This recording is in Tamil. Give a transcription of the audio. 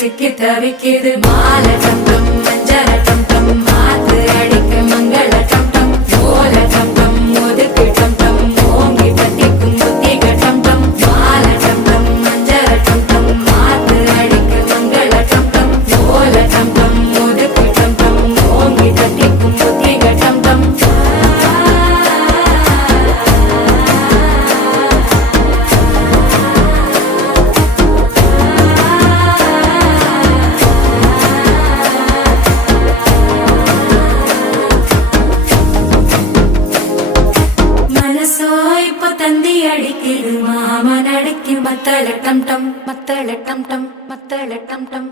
சிக்கி தவிக்குது மாலை டம் டம் மஞ்சள டம் டம் மாத்து அடிக்க மங்கள டம் டம் ஓல டம் டம் ஒதுக்கு டம் டம் ஓங்கி பத்திக்கும் புத்திக டம் டம் மாலை டம் டம் மஞ்சள டம் டம் மாத்து அடிக்க மங்கள டம் டம் ஓல டம் டம் ஒதுக்கு டம் டம் ஓங்கி பத்திக்கும் புத்திக டம் டம் தந்தி அடிக்குது மாமன் அடிக்கு மத்தள டம் டம் மத்தள டம் டம் மத்தள டம் டம்